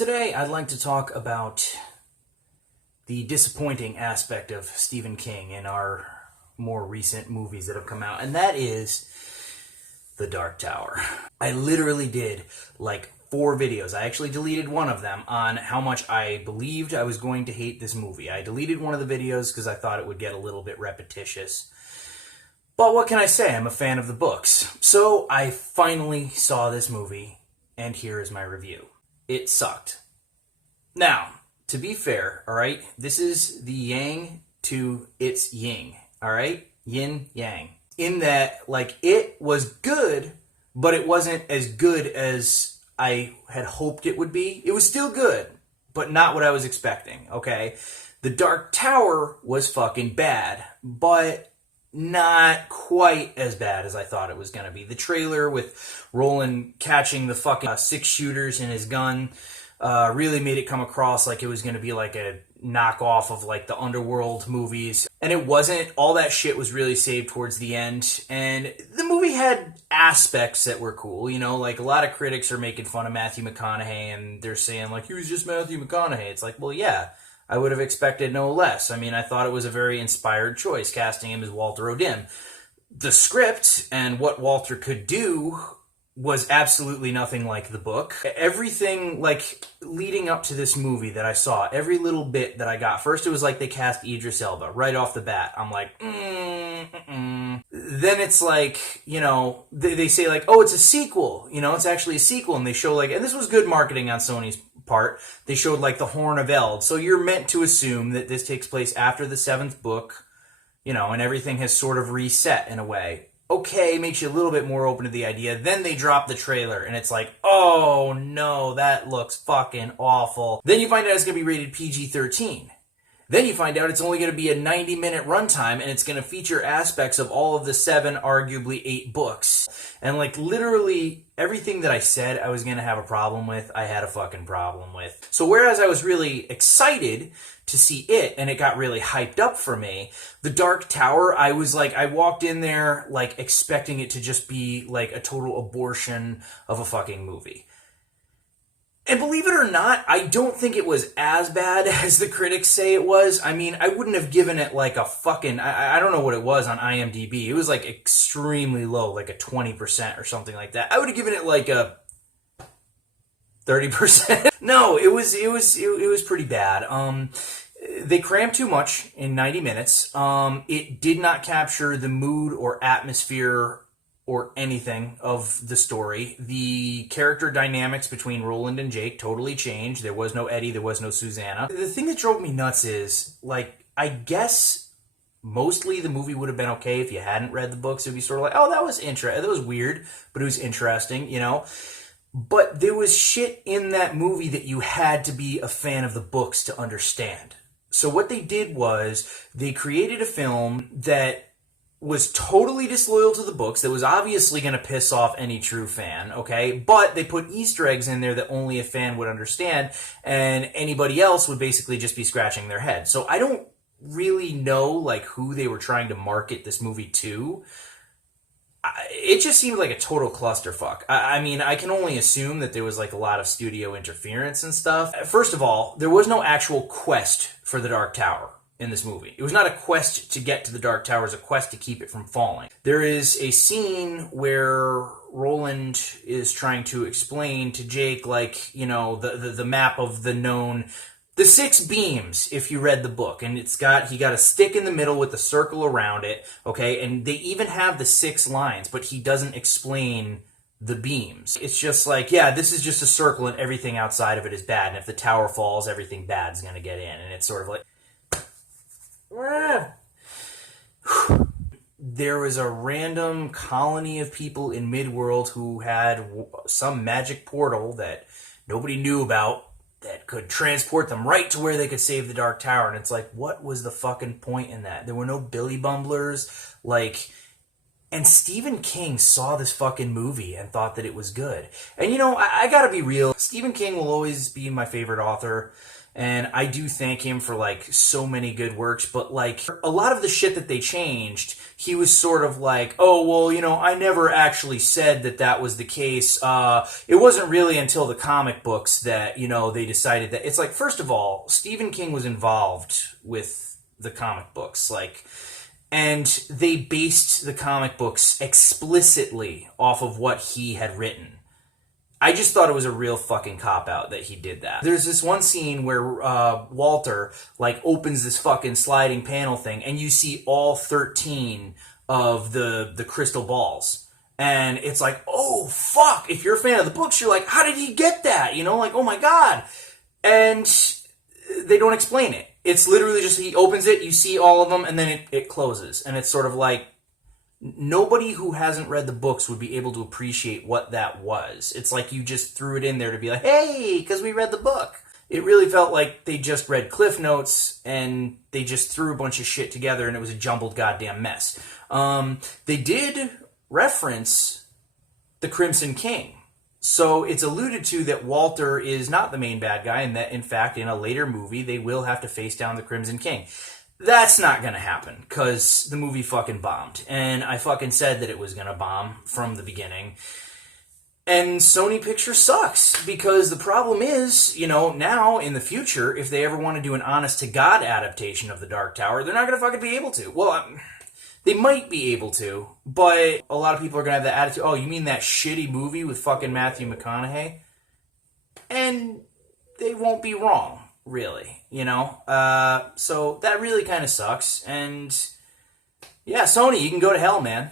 Today I'd like to talk about the disappointing aspect of Stephen King in our more recent movies that have come out, and that is The Dark Tower. I literally did like 4 videos. I actually deleted one of them on how much I believed I was going to hate this movie. I deleted one of the videos because I thought it would get a little bit repetitious. But what can I say? I'm a fan of the books. So I finally saw this movie, and here is my review. It sucked. Now, to be fair, alright, this is the yang to its yin, alright? Yin, yang. In that, like, it was good, but it wasn't as good as I had hoped it would be. It was still good, but not what I was expecting, okay? The Dark Tower was fucking bad, but not quite as bad as I thought it was going to be. The trailer with Roland catching the fucking 6 shooters in his gun really made it come across like it was going to be like a knockoff of like the Underworld movies. And it wasn't. All that shit was really saved towards the end. And the movie had aspects that were cool. You know, like a lot of critics are making fun of Matthew McConaughey and they're saying like, he was just Matthew McConaughey. It's like, well, yeah. I would have expected no less. I mean, I thought it was a very inspired choice, casting him as Walter O'Dim. The script and what Walter could do was absolutely nothing like the book. Everything, like, leading up to this movie that I saw, every little bit that I got, first it was like they cast Idris Elba right off the bat. I'm like, Then it's like, you know, they say like, oh, it's a sequel. You know, it's actually a sequel. And they show like, and this was good marketing on Sony's part, they showed like the Horn of Eld. So you're meant to assume that this takes place after the 7th book, you know, and everything has sort of reset in a way. Okay, makes you a little bit more open to the idea. Then they drop the trailer and it's like, oh no, that looks fucking awful. Then you find out it's going to be rated PG-13. Then you find out it's only going to be a 90-minute runtime and it's going to feature aspects of all of the 7, arguably 8 books. And like literally everything that I said I was going to have a problem with, I had a fucking problem with. So whereas I was really excited to see it and it got really hyped up for me, The Dark Tower, I was like, I walked in there like expecting it to just be like a total abortion of a fucking movie. And believe it or not, I don't think it was as bad as the critics say it was. I mean, I wouldn't have given it like a fucking, I don't know what it was on IMDb. It was like extremely low, like a 20% or something like that. I would have given it like a 30%. No, it was pretty bad. They crammed too much in 90 minutes. It did not capture the mood or atmosphere or anything of the story. The character dynamics between Roland and Jake totally changed. There was no Eddie, there was no Susanna. The thing that drove me nuts is, like, I guess mostly the movie would have been okay if you hadn't read the books. It would be sort of like, oh, that was weird, but it was interesting, you know? But there was shit in that movie that you had to be a fan of the books to understand. So what they did was they created a film that was totally disloyal to the books, that was obviously going to piss off any true fan, okay? But they put Easter eggs in there that only a fan would understand, and anybody else would basically just be scratching their head. So I don't really know, like, who they were trying to market this movie to. It just seemed like a total clusterfuck. I mean, I can only assume that there was, like, a lot of studio interference and stuff. First of all, there was no actual quest for the Dark Tower in this movie. It was not a quest to get to the Dark Tower, it was a quest to keep it from falling. There is a scene where Roland is trying to explain to Jake, like, you know, the map of the known, the 6 beams, if you read the book. And he got a stick in the middle with a circle around it, okay? And they even have the 6 lines, but he doesn't explain the beams. It's just like, yeah, this is just a circle and everything outside of it is bad. And if the tower falls, everything bad's gonna get in. And it's sort of like, there was a random colony of people in Midworld who had some magic portal that nobody knew about that could transport them right to where they could save the Dark Tower. And it's like, what was the fucking point in that? There were no Billy Bumblers. Like, and Stephen King saw this fucking movie and thought that it was good. And, you know, I gotta be real. Stephen King will always be my favorite author. And I do thank him for like so many good works, but like a lot of the shit that they changed, he was sort of like, oh, well, you know, I never actually said that that was the case. It wasn't really until the comic books that, you know, they decided that. It's like, first of all, Stephen King was involved with the comic books, like, and they based the comic books explicitly off of what he had written. I just thought it was a real fucking cop-out that he did that. There's this one scene where Walter, like, opens this fucking sliding panel thing, and you see all 13 of the crystal balls. And it's like, oh, fuck! If you're a fan of the books, you're like, how did he get that? You know, like, oh my god! And they don't explain it. It's literally just, he opens it, you see all of them, and then it closes. And it's sort of like, nobody who hasn't read the books would be able to appreciate what that was. It's like you just threw it in there to be like, hey, because we read the book. It really felt like they just read Cliff Notes and they just threw a bunch of shit together and it was a jumbled goddamn mess. They did reference the Crimson King. So it's alluded to that Walter is not the main bad guy and that, in fact, in a later movie, they will have to face down the Crimson King. That's not gonna happen, because the movie fucking bombed. And I fucking said that it was gonna bomb from the beginning. And Sony Pictures sucks, because the problem is, you know, now, in the future, if they ever want to do an honest-to-God adaptation of The Dark Tower, they're not gonna fucking be able to. Well, they might be able to, but a lot of people are gonna have the attitude, oh, you mean that shitty movie with fucking Matthew McConaughey? And they won't be wrong. Really, you know? So that really kind of sucks. And yeah, Sony, you can go to hell, man.